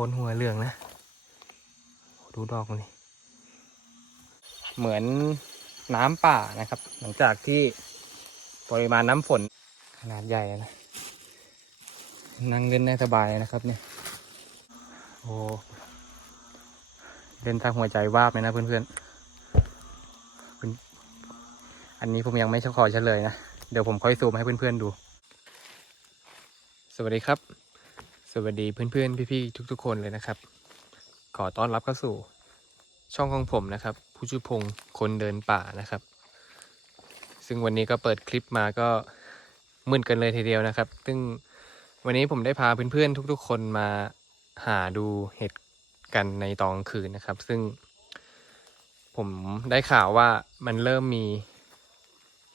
คนหัวเหลืองนะ ดูดอกมันนี่เหมือนน้ำป่านะครับ หลังจากที่ปริมาณน้ำฝนขนาดใหญ่นะ นั่งเล่นได้สบายนะครับเนี่ยโอ้เล่นทางหัวใจวาบเลยนะเพื่อนๆอนอันนี้ผมยังไม่ขอเฉลยนะ เดี๋ยวผมค่อยซูมให้เพื่อนๆดู สวัสดีครับ สวัสดีเพื่อนๆ พี่ๆ ทุกๆ คนเลยนะครับ ขอต้อนรับเข้าสู่ช่องของผมนะครับ ผู้ชื่อพงศ์คนเดินป่านะครับ ซึ่งวันนี้ก็เปิดคลิปมาก็มึนกันเลยทีเดียวนะครับ ซึ่งวันนี้ผมได้พาเพื่อนๆ ทุกๆ คนมาหาดูเห็ดกันในตอนกลางคืนนะครับ ซึ่ง ผมได้ข่าวว่ามันเริ่มมี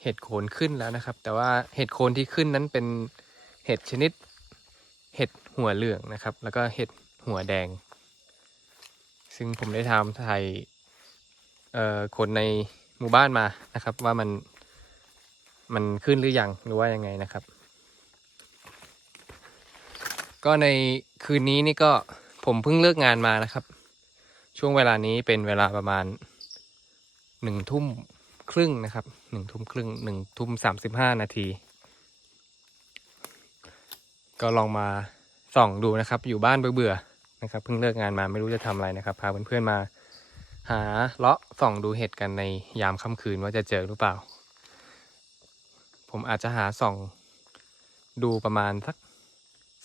เห็ดโคนขึ้นแล้วนะครับ แต่ว่าเห็ดโคนที่ขึ้นนั้นเป็นเห็ดชนิดเห็ด หัวเหลืองนะครับ แล้วก็เห็ดหัวแดง ซึ่งผมได้ทำถ่ายเอ่อคนในหมู่บ้านมานะครับ ว่ามันมันขึ้นหรือยังหรือว่ายังไงนะครับ ก็ในคืนนี้นี่ก็ผมเพิ่งเลิกงานมานะครับ ช่วงเวลานี้เป็นเวลาประมาณหนึ่งทุ่มครึ่งนะครับหนึ่งทุ่มครึ่งหนึ่งทุ่มสามสิบห้านาที ก็ลองมา ส่องดูนะครับ อยู่บ้านเบื่อๆนะครับเพิ่งเลิกงานมาไม่รู้จะทำอะไรนะครับ พาเพื่อนๆมา หาเลาะส่องดูเห็ดกันในยามค่ำคืนว่าจะเจอหรือเปล่า ผมอาจจะหาส่องดูประมาณสัก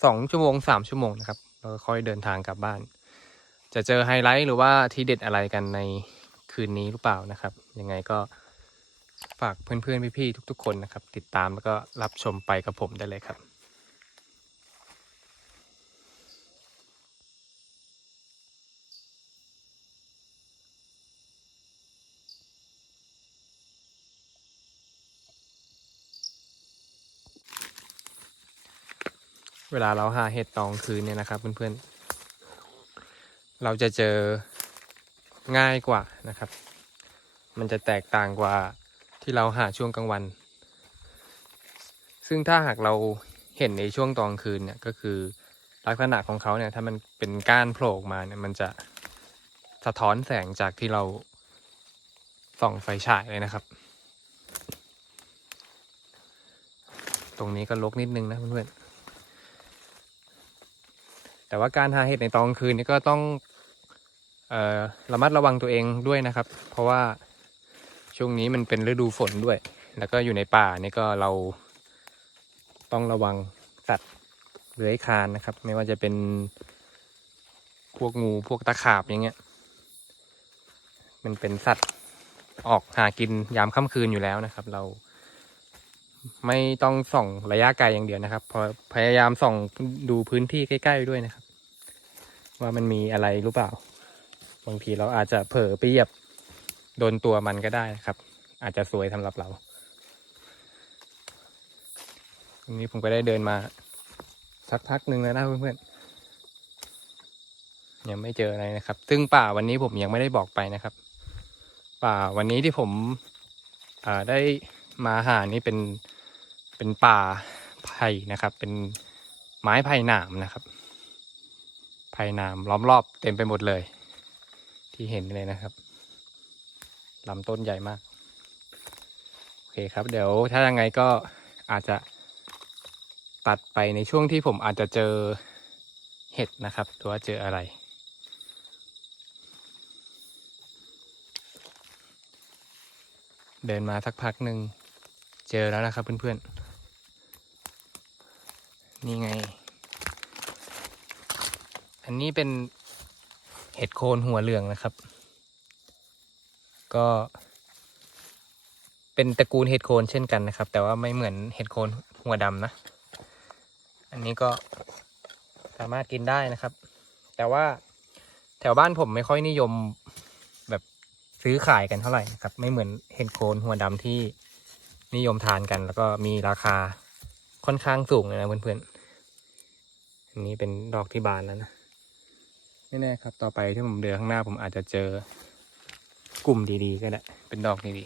สองชั่วโมงสามชั่วโมงนะครับแล้วก็ค่อยเดินทางกลับบ้าน จะเจอไฮไลท์หรือว่าทีเด็ดอะไรกันในคืนนี้หรือเปล่านะครับ ยังไงก็ฝากเพื่อนๆพี่ๆทุก ๆ คนนะครับ ติดตามแล้วก็รับชมไปกับผมได้เลยครับ เวลาเราหาเห็ดตองคืนเนี่ยนะครับเพื่อนๆ เราจะเจอง่ายกว่านะครับ มันจะแตกต่างกว่าที่เราหาช่วงกลางวัน ซึ่งถ้าหากเราเห็นในช่วงตอนคืนเนี่ยก็คือลักษณะของเขาเนี่ยถ้ามันเป็นก้านโผล่ออกมาเนี่ยมันจะสะท้อนแสงจากที่เราส่องไฟฉายเลยนะครับ ตรงนี้ก็ลกนิดนึงนะเพื่อนๆ แต่ว่าการหาเห็ดในตอนกลางคืนนี่ก็ต้องออระมัดระวังตัวเองด้วยนะครับ เพราะว่าช่วงนี้มันเป็นฤดูฝนด้วย แล้วก็อยู่ในป่านี่ก็เราต้องระวังสัตว์เลื้อยคลานนะครับ ไม่ว่าจะเป็นพวกงูพวกตะขาบอย่างเงี้ย มันเป็นสัตว์ออกหากินยามค่ำคืนอยู่แล้วนะครับ เรา ไม่ต้องส่องระยะไกลอย่างเดียวนะครับพอพยายามส่องดูพื้นที่ใกล้ ๆด้วยนะครับ ว่ามันมีอะไรหรือเปล่า บางทีเราอาจจะเผลอไปเหยียบโดนตัวมันก็ได้นะครับ อาจจะสวยสำหรับเราวันนี้ผมก็ได้เดินมา สักพักหนึ่งแล้วนะเพื่อนๆยังไม่เจออะไรนะครับ ซึ่งป่าวันนี้ผมยังไม่ได้บอกไปนะครับ ป่าวันนี้ที่ผมอ่าได้ มาหานี่เป็นเป็นป่าไผ่นะครับ เป็นไม้ไผ่หนามนะครับไผ่หนามล้อมรอบเต็มไปหมดเลย ที่เห็นเลยนะครับลำต้นใหญ่มาก โอเคครับ เดี๋ยวถ้ายังไงก็อาจจะตัดไปในช่วงที่ผมอาจจะเจอเห็ดนะครับหรือว่าเจออะไร เดินมาสักพักหนึ่ง เจอแล้วนะครับเพื่อนๆ นี่ไง อันนี้เป็นเห็ดโคนหัวเหลืองนะครับ ก็เป็นตระกูลเห็ดโคนเช่นกันนะครับ แต่ว่าไม่เหมือนเห็ดโคนหัวดำนะ อันนี้ก็สามารถกินได้นะครับ แต่ว่าแถวบ้านผมไม่ค่อยนิยมแบบซื้อขายกันเท่าไหร่นะครับ ไม่เหมือนเห็ดโคนหัวดำที่ นิยมทานกัน แล้วก็มีราคาค่อนข้างสูงเลยนะเพื่อนๆ อันนี้เป็นดอกที่บานแล้วนะไม่แน่ครับ ต่อไปที่ผมเดินข้างหน้าผมอาจจะเจอกลุ่มดีๆ ก็ได้ เป็นดอกดี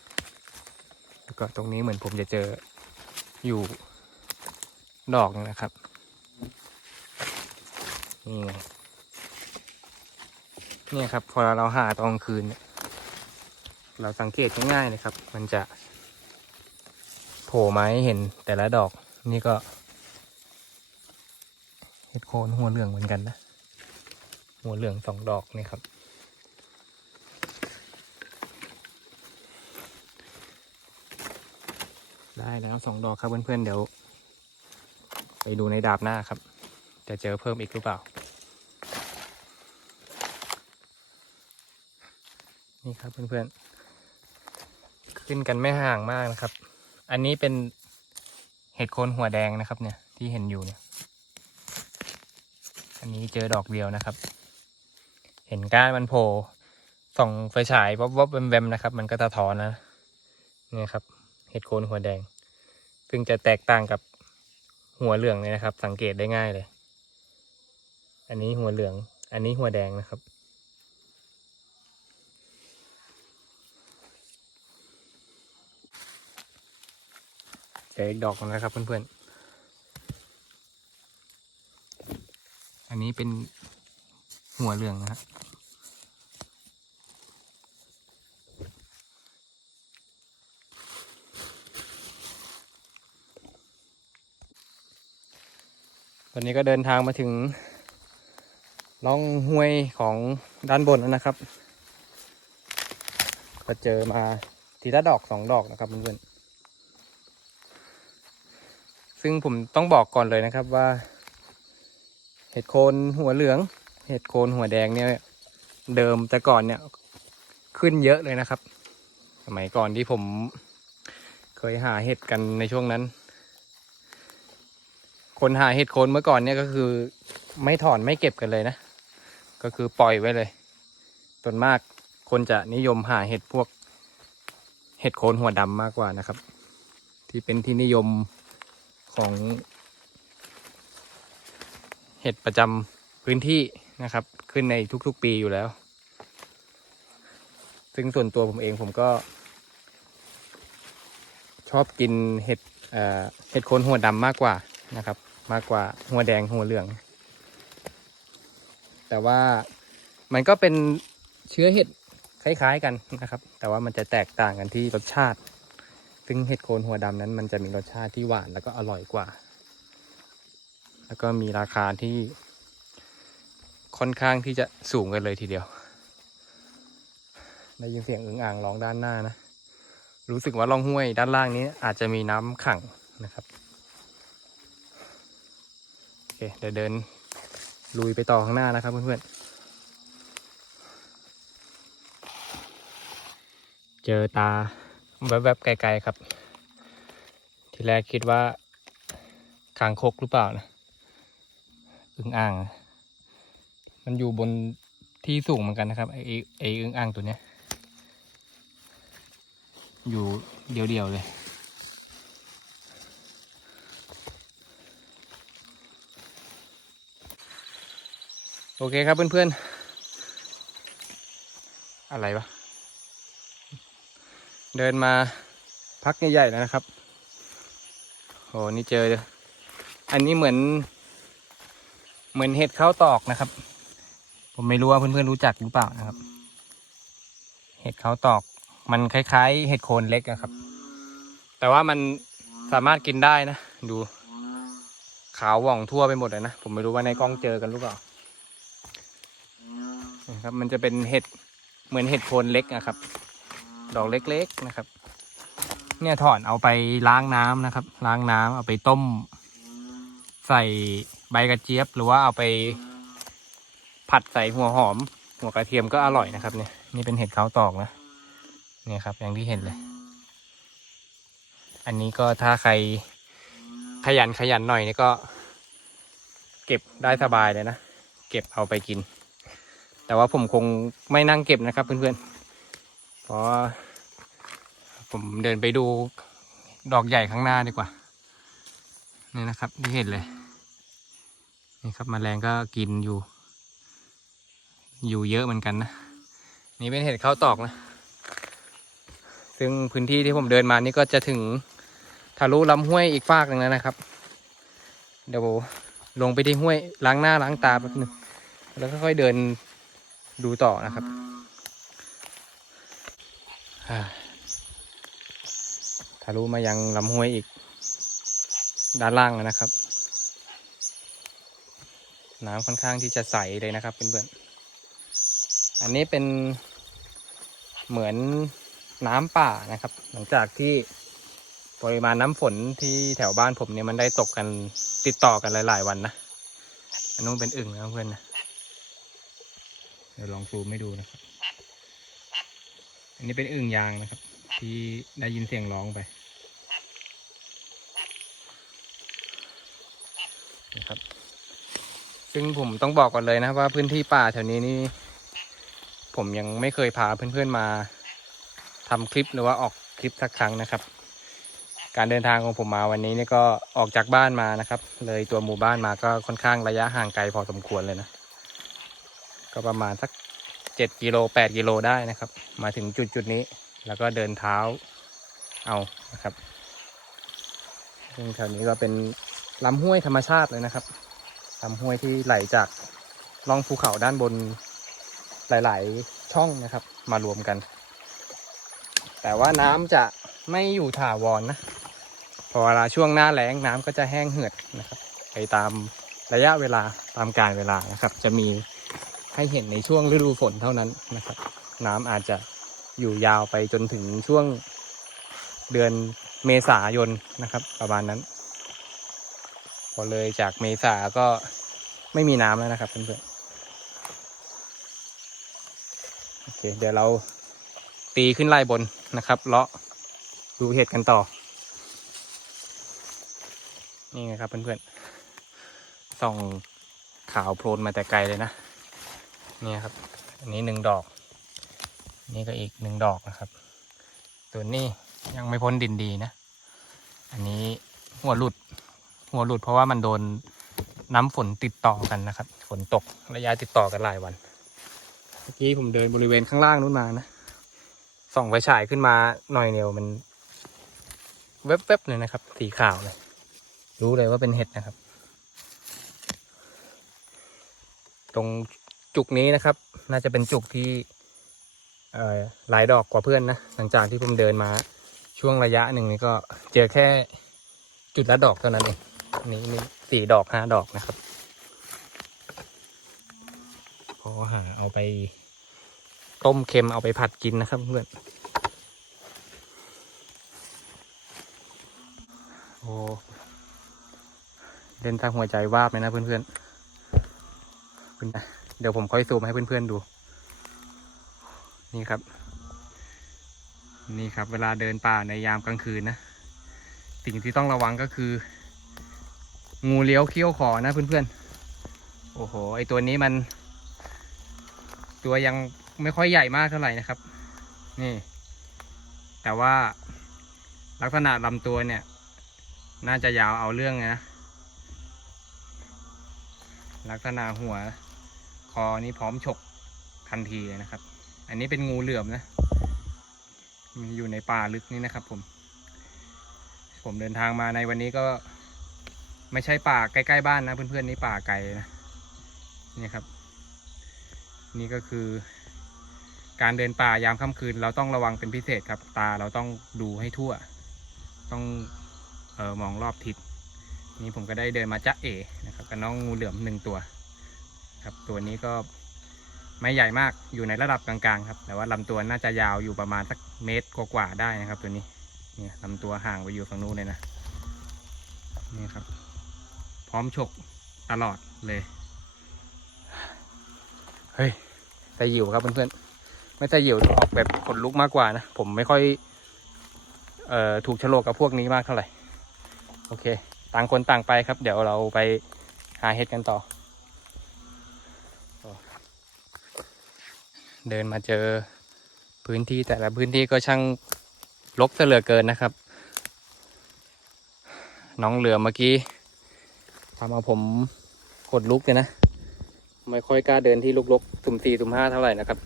ๆ แล้วก็ตรงนี้เหมือนผมจะเจออยู่ดอกนึงนะครับ นี่ไงเนี่ยครับ พอเราหาตอนกลางคืนเนี่ยเราสังเกตง่ายๆนะครับ มันจะ โผล่มาให้เห็นแต่ละดอกนี่ก็เห็ดโคนหัวเหลืองเหมือนกันนะ หัวเหลืองสองดอกนี่ครับ ได้แล้วสองดอกครับเพื่อนๆเดี๋ยว ไปดูในดาบหน้าครับ จะเจอเพิ่มอีกหรือเปล่า นี่ครับเพื่อนๆ ขึ้นกันไม่ห่างมากนะครับ อันนี้เป็นเห็ดโคนหัวแดงนะครับ เนี่ยที่เห็นอยู่เนี่ย อันนี้เจอดอกเดียวนะครับ เห็นก้านมันโผล่ส่องไฟฉายวับวับแวมๆนะครับ มันก็สะท้อนนะเนี่ยครับ เห็ดโคนหัวแดง ซึ่งจะแตกต่างกับหัวเหลืองเลยนะครับ สังเกตได้ง่ายเลย อันนี้หัวเหลือง อันนี้หัวแดงนะครับ เจออีกดอกหนึ่งนะครับเพื่อนๆ อันนี้เป็นหัวเหลืองนะฮะตอนนี้ก็เดินทางมาถึงล่องห้วยของด้านบนแล้วนะครับ ก็เจอมาทีละดอกสองดอกนะครับเพื่อนๆ ซึ่งผมต้องบอกก่อนเลยนะครับว่า เห็ดโคนหัวเหลือง เห็ดโคนหัวแดงเนี่ย เดิมแต่ก่อนเนี่ย ขึ้นเยอะเลยนะครับ สมัยก่อนที่ผมเคยหาเห็ดกันในช่วงนั้น คนหาเห็ดโคนเมื่อก่อนเนี่ยก็คือ ไม่ถอนไม่เก็บกันเลยนะ ก็คือปล่อยไว้เลยส่วนมากคนจะนิยมหาเห็ดพวก เห็ดโคนหัวดำมากกว่านะครับ ที่เป็นที่นิยม ของเห็ดประจำพื้นที่นะครับ ขึ้นในทุกๆปีอยู่แล้ว ซึ่งส่วนตัวผมเองผมก็ ชอบกินเห็ดเอ่อเห็ดโคนหัวดำมากกว่านะครับ มากกว่าหัวแดงหัวเหลือง แต่ว่ามันก็เป็นเชื้อเห็ดคล้ายๆกันนะครับ แต่ว่ามันจะแตกต่างกันที่รสชาติ ซึ่งเห็ดโคนหัวดำนั้น มันจะมีรสชาติที่หวานแล้วก็อร่อยกว่า แล้วก็มีราคาที่ค่อนข้างที่จะสูงกันเลยทีเดียว ได้ยินเสียงอึงอ่างร้องด้านหน้านะ รู้สึกว่าล่องห้วยด้านล่างนี้อาจจะมีน้ำขังนะครับ โอเค เดี๋ยวเดินลุยไปต่อข้างหน้านะครับเพื่อนๆ เจอตา แวบๆไกลๆครับ ทีแรกคิดว่าคางคกหรือเปล่านะอึ่งอ่าง มันอยู่บนที่สูงเหมือนกันนะครับไอไออึ่งอ่างตัวเนี้ย อยู่เดียวๆเลยโอเคครับเพื่อนๆ อะไรวะ เดินมาพักใหญ่ๆแล้วนะครับโหนี่เจอ อันนี้เหมือน เหมือนเห็ดข้าวตอกนะครับ ผมไม่รู้ว่าเพื่อนๆรู้จักหรือเปล่านะครับ เห็ดข้าวตอก มันคล้ายๆ เห็ดโคนเล็กอะครับ แต่ว่ามันสามารถกินได้นะ ดู ขาวว่องทั่วไปหมดเลยนะ ผมไม่รู้ว่าในกล้องเจอกันหรือเปล่านะครับ มันจะเป็นเห็ดเหมือนเห็ดโคนเล็กนะครับ ดอกเล็กๆนะครับ เนี่ยถอนเอาไปล้างน้ำนะครับ ล้างน้ำเอาไปต้ม ใส่ใบกระเจี๊ยบ หรือว่าเอาไป ผัดใส่หัวหอม หัวกระเทียมก็อร่อยนะครับเนี่ยนี่เป็นเห็ดเขาตอกนะเนี่ยครับ อย่างที่เห็นเลย อันนี้ก็ถ้าใครขยันขยันหน่อยนี่ก็ เก็บได้สบายเลยนะ เก็บเอาไปกิน แต่ว่าผมคงไม่นั่งเก็บนะครับเพื่อนๆ เพราะว่าผมเดินไปดูดอกใหญ่ข้างหน้าดีกว่า นี่นะครับที่เห็นเลย นี่ครับมแมลงก็กินอยู่ อยู่เยอะเหมือนกันนะ นี่เป็นเห็ดข้าวตอกนะ ซึ่งพื้นที่ที่ผมเดินมานี่ก็จะถึงทะลุลำห้วยอีกฟากหนึ่งแล้วนะครับ เดี๋ยวลงไปที่ห้วยล้างหน้าล้างตาแป๊บนึงแล้วก็ค่อยเดินดูต่อนะครับ ทะลุมายังลำห้วยอีก ด้านล่างแล้วนะครับ น้ำค่อนข้างที่จะใสเลยนะครับเพื่อนๆอันนี้เป็นเหมือนน้ำป่านะครับ หลังจากที่ปริมาณน้ำฝนที่แถวบ้านผมเนี่ยมันได้ตกกันติดต่อกันหลาย ๆ วันนะอันนู้นเป็นอึ่งนะเพื่อนนะเดี๋ยวลองซูมให้ดูนะครับ อันนี้เป็นอึ่งยางนะครับ ที่ได้ยินเสียงร้องไปนะครับ ซึ่งผมต้องบอกก่อนเลยนะว่าพื้นที่ป่าแถวนี้นี่ ผมยังไม่เคยพาเพื่อนๆมาทำคลิปหรือว่าออกคลิปสักครั้งนะครับ การเดินทางของผมมาวันนี้นี่ก็ออกจากบ้านมานะครับ เลยตัวหมู่บ้านมาก็ค่อนข้างระยะห่างไกลพอสมควรเลยนะ ก็ประมาณสัก เจ็ดกิโลแปดกิโลได้นะครับ มาถึงจุดจุดนี้ แล้วก็เดินเท้าเอานะครับซึ่งแถวนี้ก็เป็นลำห้วยธรรมชาติเลยนะครับลำห้วยที่ไหลจากล่องภูเขาด้านบนหลาย ๆ ช่องนะครับ มารวมกัน แต่ว่าน้ำจะไม่อยู่ถาวรนะพอเวลาช่วงหน้าแล้งน้ำก็จะแห้งเหือดนะครับ ไปตามระยะเวลาตามกาลเวลานะครับ จะมี ให้เห็นในช่วงฤดูฝนเท่านั้นนะครับ น้ำอาจจะอยู่ยาวไปจนถึงช่วงเดือนเมษายนนะครับ ประมาณนั้น พอเลยจากเมษาก็ไม่มีน้ำแล้วนะครับเพื่อนๆโอเค เดี๋ยวเราตีขึ้นไล่บนนะครับเลาะดูเห็ดกันต่อ นี่ไงครับเพื่อนๆส่องขาวโพลนมาแต่ไกลเลยนะ นี่ครับ อันนี้หนึ่งดอก นี่ก็อีกหนึ่งดอกนะครับ ตัวนี้ยังไม่พ้นดินดีนะ อันนี้หัวหลุด หัวหลุดเพราะว่ามันโดนน้ำฝนติดต่อกันนะครับ ฝนตกระยะติดต่อกันหลายวัน เมื่อกี้ผมเดินบริเวณข้างล่างนู้นมานะ ส่องไฟฉายขึ้นมาหน่อยเดียวมันแวบๆเลยนะครับ สีขาวเลย รู้เลยว่าเป็นเห็ดนะครับ ตรง จุกนี้นะครับ น่าจะเป็นจุกที่หลายดอกกว่าเพื่อนนะ หลังจากที่ผมเดินมาช่วงระยะหนึ่งนี่ก็เจอแค่จุดละดอกเท่านั้นเองนี่นี่สี่ดอกห้าดอกนะครับพอหาเอาไปต้มเค็มเอาไปผัดกินนะครับเพื่อนโอ้เล่นทางหัวใจวาบเลยนะเพื่อนๆเพื่อน เดี๋ยวผมค่อยซูมให้เพื่อนๆดู นี่ครับ นี่ครับ เวลาเดินป่าในยามกลางคืนนะ สิ่งที่ต้องระวังก็คือ งูเลี้ยวเขี้ยวขอนะเพื่อนๆ โอ้โห ไอตัวนี้มัน ตัวยังไม่ค่อยใหญ่มากเท่าไหร่นะครับ นี่ แต่ว่าลักษณะลำตัวเนี่ย น่าจะยาวเอาเรื่องนะลักษณะหัว อนี้พร้อมฉกทันทีนะครับ อันนี้เป็นงูเหลือมนะ มันอยู่ในป่าลึกนี่นะครับ ผม ผมเดินทางมาในวันนี้ก็ ไม่ใช่ป่าใกล้ๆบ้านนะ เพื่อนๆนี่ป่าไกลนะนี่ครับ นี่ก็คือ การเดินป่ายามค่ำคืน เราต้องระวังเป็นพิเศษครับ ตาเราต้องดูให้ทั่ว ต้องออมองรอบทิศนี่ผมก็ได้เดินมาจะเอนะครับกับน้องงูเหลือมหนึ่งตัว ครับ ตัวนี้ก็ไม่ใหญ่มากอยู่ในระดับกลางๆครับ แต่ว่าลำตัวน่าจะยาวอยู่ประมาณสักเมตรกว่าๆได้นะครับ ตัวนี้เนี่ยลำตัวห่างไปอยู่ฝั่งนู้นเลยนะนี่ครับ พร้อมฉกตลอดเลยเฮ้ยแต่หิวครับเพื่อนๆไม่ใช่หิวออกแบบขนลุกมากกว่านะผมไม่ค่อยเอ่อถูกโฉลกกับพวกนี้มากเท่าไหร่โอเค ต่างคนต่างไปครับ เดี๋ยวเราไปหาเห็ดกันต่อ เดินมาเจอพื้นที่แต่ละพื้นที่ก็ช่างรกเสลือเกินนะครับ น้องเหลือเมื่อกี้ทำเอาผมขนลุกเลยนะ ไม่ค่อยกล้าเดินที่ลุกๆสุ่มสี่สุ่มห้าเท่าไหร่นะครับ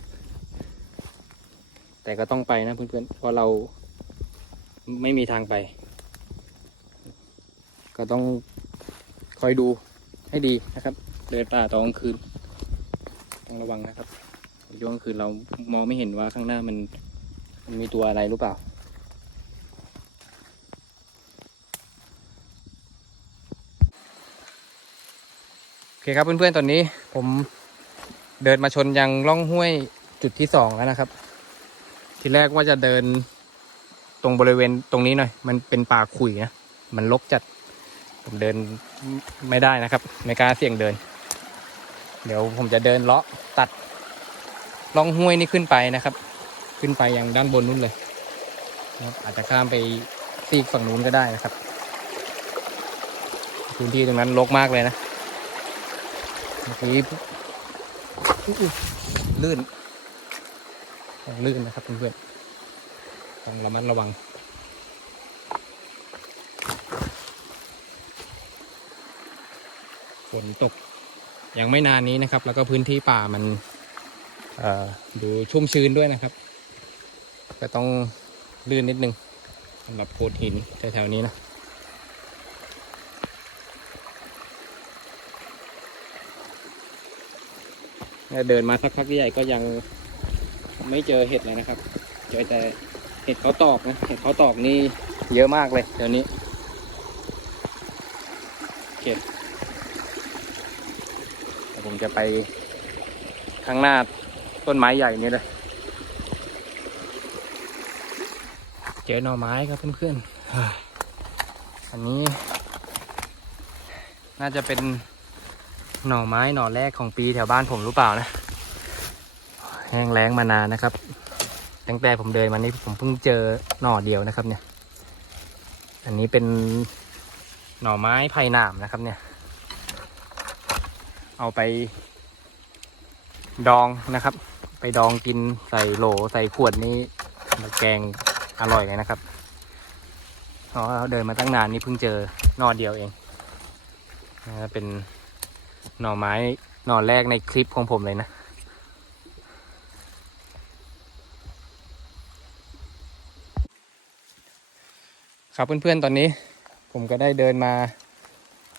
แต่ก็ต้องไปนะเพื่อนๆเพราะเราไม่มีทางไป ก็ต้องคอยดูให้ดีนะครับ เดินป่าตอนกลางคืนต้องระวังนะครับ ช่วงกลางคืนเรามองไม่เห็นว่าข้างหน้ามันมันมีตัวอะไรหรือเปล่า โอเคครับเพื่อนๆ ตอนนี้ผมเดินมาชนยังล่องห้วยจุดที่สองแล้วนะครับ ทีแรกว่าจะเดินตรงบริเวณตรงนี้หน่อย มันเป็นป่าขุยนะ มันลกจัด ผมเดินไม่ได้นะครับ ไม่กล้าเสี่ยงเดิน เดี๋ยวผมจะเดินเลาะตัด ล่องห้วยนี่ขึ้นไปนะครับ ขึ้นไปอยังด้านบนนู้นเลยนะครับอาจจะข้ามไปซีกฝั่งนู้นก็ได้นะครับ พื้นที่ตรงนั้นรกมากเลยนะเมื่อกี้ลื่นลื่นนะครับเพื่อนๆต้องระมัดระวังฝนตกยังไม่นานนี้นะครับ แล้วก็พื้นที่ป่ามัน ดูชุ่มชื้นด้วยนะครับ ก็ต้องลื่นนิดนึงสำหรับโขดหินแถวๆนี้นะเดินมาสักพักใหญ่ก็ยังไม่เจอเห็ดเลยนะครับ เจอแต่เห็ดเขาตอกนะเห็ดเขาตอกนี่เยอะมากเลยเดี๋ยวนี้เคเดี๋ยวผมจะไปข้างหน้า ต้นไม้ใหญ่นี้เลยเจอหน่อไม้ครับเพื่อนๆอันนี้ น่าจะเป็นหน่อไม้หน่อแรกของปีแถวบ้านผมรู้เปล่านะ แห้งแล้งมานานนะครับ ตั้งแต่ผมเดินมานี่ผมเพิ่งเจอหน่อเดียวนะครับเนี่ย อันนี้เป็นหน่อไม้ไผ่หนามนะครับเนี่ย เอาไปดองนะครับ ไปดองกินใส่โหลใส่ขวดนี้มาแกงอร่อยเลยนะครับเพราะเราเดินมาตั้งนานนี่เพิ่งเจอนอเดียวเองนะเป็นหน่อไม้หน่อแรกในคลิปของผมเลยนะครับเพื่อนๆ ตอนนี้ผมก็ได้เดินมา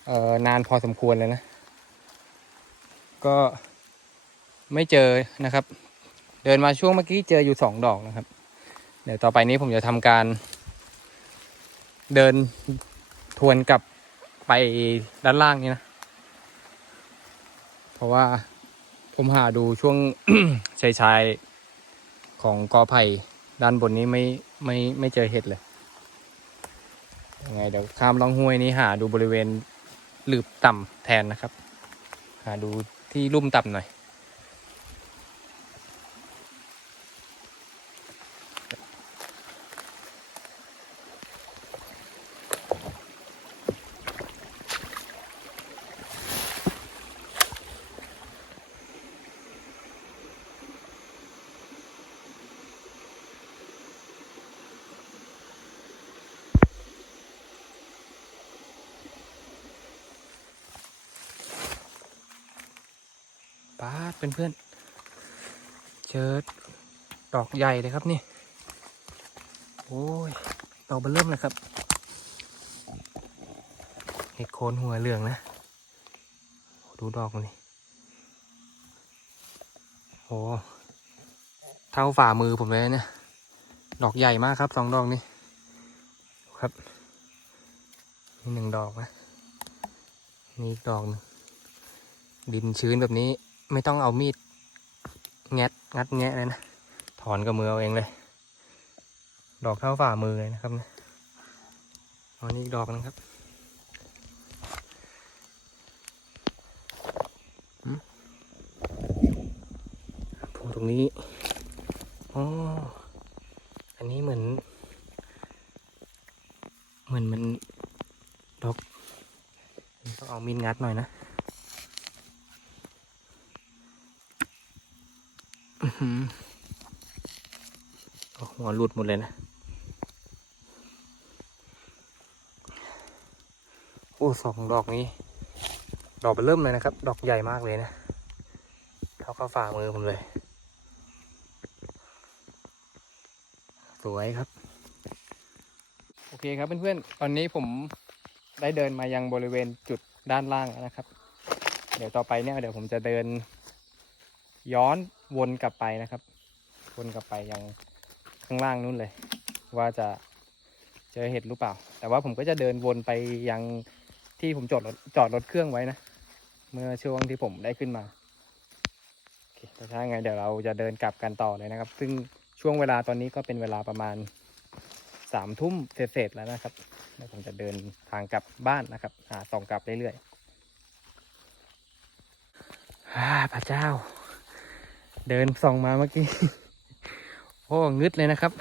เออนานพอสมควรเลยนะ ก็ไม่เจอนะครับ เดินมาช่วงเมื่อกี้เจออยู่สองดอกนะครับ เดี๋ยวต่อไปนี้ผมจะทำการ เดินทวนกลับไปด้านล่างนี้นะ เพราะว่าผมหาดูช่วงชายชายของกอไผ่ด้านบนนี้ไม่ไม่ไม่เจอเห็ดเลยยังไงเดี๋ยวข้ามล่องห้วยนี้หาดูบริเวณหลืบต่ำแทนนะครับ หาดูที่ลุ่มต่ำหน่อย ป้าดเป็นเพื่อนเจอดอกใหญ่เลยครับนี่ โอ้ยดอกเบอเริ่มเลยครับเห็ดโคนหัวเหลืองนะ ดูดอกมันนี่โอ้เท่าฝ่ามือผมเลยเนี่ยดอกใหญ่มากครับสองดอกนี้ครับนี่หนึ่งดอกนะนี่อีกดอกหนึงดินชื้นแบบนี้ ไม่ต้องเอามีดแงะงัดแงะเลยนะ ถอนกับมือเอาเองเลย ดอกเท่าฝ่ามือเลยนะครับนี่ยอันนี้อีกดอกนึงครับผมตรงนี้อ๋ออันนี้เหมือน เหมือนมันดอกต้องเอามีดงัดหน่อยนะ อื้อ หือโอ้หัวหลุดหมดเลยนะ โอ้สองดอกนี้ ดอกเป็นเริ่มเลยนะครับ ดอกใหญ่มากเลยนะ เท่าเข้าฝ่ามือผมเลย สวยครับ โอเคครับเพื่อนๆ ตอนนี้ผมได้เดินมายังบริเวณจุดด้านล่างแล้วนะครับ เดี๋ยวต่อไปเนี่ยเดี๋ยวผมจะเดินย้อน วนกลับไปนะครับ วนกลับไปยังข้างล่างนู้นเลย ว่าจะเจอเห็ดหรือเปล่า แต่ว่าผมก็จะเดินวนไปยังที่ผมจอดรถจอดรถเครื่องไว้นะ เมื่อช่วงที่ผมได้ขึ้นมาโอเคแต่ถ้าไงเดี๋ยวเราจะเดินกลับกันต่อเลยนะครับ ซึ่งช่วงเวลาตอนนี้ก็เป็นเวลาประมาณสามทุ่มเศษแล้วนะครับเดี๋ยวผมจะเดินทางกลับบ้านนะครับ หาส่องกลับเรื่อยๆพระเจ้า เดินส่องมาเมื่อกี้ โอ้งึดเลยนะครับ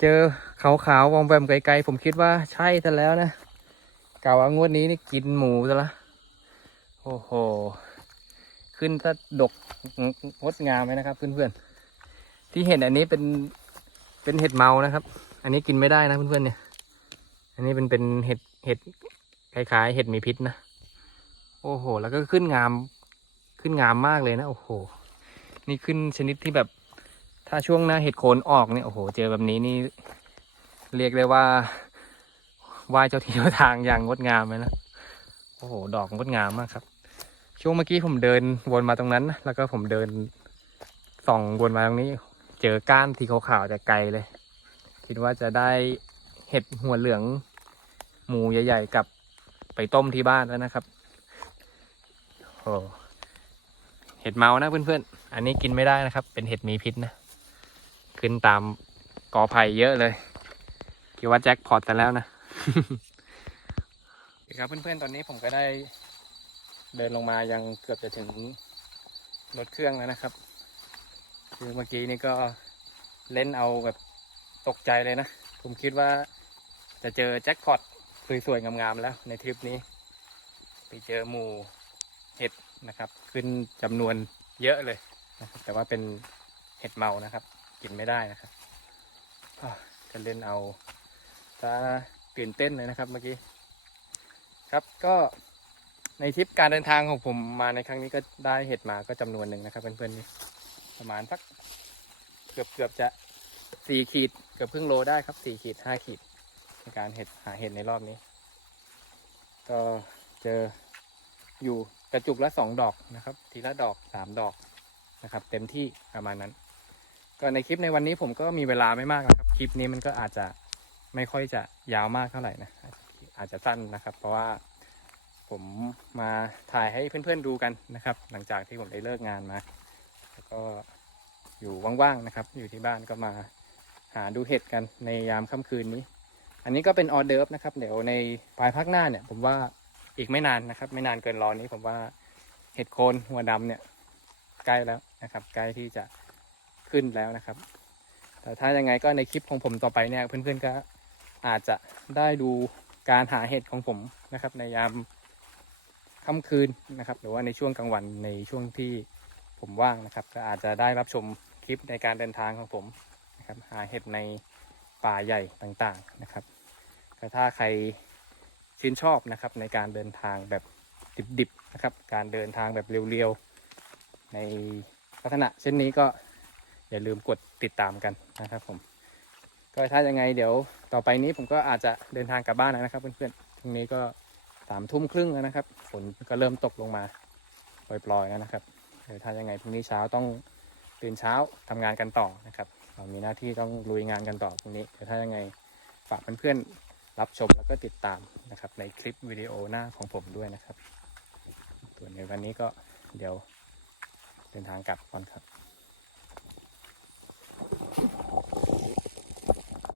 เจอขาวๆวอมแวมไกลๆ ผมคิดว่าใช่ซะแล้วนะกล่าวว่างวดนี้นี่กินหมูซะละ โอ้โห ขึ้นถ้าดกงดงามเลยนะครับ เพื่อนๆ ที่เห็นอันนี้เป็นเป็นเห็ดเมานะครับ อันนี้กินไม่ได้นะเพื่อนๆเนี่ย อันนี้เป็นเป็นเห็ดเห็ดคล้ายๆ เห็ดมีพิษนะ โอ้โห แล้วก็ขึ้นงาม ขึ้นงามมากเลยนะ โอ้โห นี่ขึ้นชนิดที่แบบถ้าช่วงหน้าเห็ดโคนออกเนี่ยโอ้โห เจอแบบนี้นี่ เรียกได้ว่าไหว้เจ้าที่เจ้าทางอย่างงดงามเลยนะโอ้โห ดอกงดงามมากครับ ช่วงเมื่อกี้ผมเดินวนมาตรงนั้นนะแล้วก็ผมเดินส่องวนมาตรงนี้ เจอก้านที่ขาวๆจากไกลเลย คิดว่าจะได้เห็ดหัวเหลืองหมูใหญ่ ๆ กับไปต้มที่บ้านแล้วนะครับ โอ้ เห็ดเมานะเพื่อนๆ อันนี้กินไม่ได้นะครับ เป็นเห็ดมีพิษนะ ขึ้นตามกอไผ่เยอะเลย คิดว่าแจ็คพอตแต่แล้วนะโอเคครับเพื่อนๆ ตอนนี้ผมก็ได้เดินลงมายังเกือบจะถึงรถเครื่องแล้วนะครับ คือเมื่อกี้นี่ก็เล่นเอาแบบตกใจเลยนะ ผมคิดว่าจะเจอแจ็คพอตสวยๆงามๆแล้วในทริปนี้ ไปเจอหมู่เห็ด นะครับ ขึ้นจำนวนเยอะเลยนะครับแต่ว่าเป็นเห็ดเมานะครับ กินไม่ได้นะครับจะเล่นเอาซะตื่นเต้นเลยนะครับเมื่อกี้ ครับก็ในทริปการเดินทางของผมมาในครั้งนี้ก็ได้เห็ดมาก็จำนวนหนึ่งนะครับเพื่อนๆนี่ประมาณสักเกือบเกือบจะสี่ขีดเกือบครึ่งโลได้ครับสี่ขีดห้าขีดในการเห็ดหาเห็ดในรอบนี้ ก็เจออยู่ กระจุกละสองดอกนะครับ ทีละดอกสามดอกนะครับ เต็มที่ประมาณนั้น ก็ในคลิปในวันนี้ผมก็มีเวลาไม่มากนะครับ คลิปนี้มันก็อาจจะไม่ค่อยจะยาวมากเท่าไหร่นะอาจจะสั้นนะครับ เพราะว่าผมมาถ่ายให้เพื่อนๆดูกันนะครับ หลังจากที่ผมได้เลิกงานมา แล้วก็อยู่ว่างๆนะครับ อยู่ที่บ้านก็มาหาดูเห็ดกันในยามค่ำคืนนี้ อันนี้ก็เป็นออเดิร์ฟนะครับ เดี๋ยวในปลายภาคหน้าเนี่ย ผมว่า อีกไม่นานนะครับ ไม่นานเกินรอนี้ผมว่าเห็ดโคนหัวดำเนี่ย ใกล้แล้วนะครับ ใกล้ที่จะขึ้นแล้วนะครับ แต่ถ้ายังไงก็ในคลิปของผมต่อไปเนี่ย เพื่อนๆก็อาจจะได้ดูการหาเห็ดของผมนะครับ ในยามค่ำคืนนะครับ หรือว่าในช่วงกลางวันในช่วงที่ผมว่างนะครับ ก็อาจจะได้รับชมคลิปในการเดินทางของผมนะครับ หาเห็ดในป่าใหญ่ต่างๆนะครับแต่ถ้าใคร ชื่นชอบนะครับในการเดินทางแบบดิบๆนะครับ การเดินทางแบบเรียวๆ ในลักษณะเช่นนี้ก็อย่าลืมกดติดตามกันนะครับผมก็ถ้ายังไงเดี๋ยวต่อไปนี้ผมก็อาจจะเดินทางกลับบ้านแล้วนะครับเพื่อนๆพรุ่งนี้ก็สามทุ่มครึ่งแล้วนะครับฝนก็เริ่มตกลงมาปล่อยๆแล้วนะครับเดี๋ยวถ้ายังไงพรุ่งนี้เช้าต้องตื่นเช้าทำงานกันต่อนะครับเรามีหน้าที่ต้องลุยงานกันต่อพรุ่งนี้แต่ถ้ายังไงฝากเพื่อนๆ รับชมแล้วก็ติดตามนะครับในคลิปวิดีโอหน้าของผมด้วยนะครับส่วนในวันนี้ก็เดี๋ยวเดินทางกลับก่อนครับ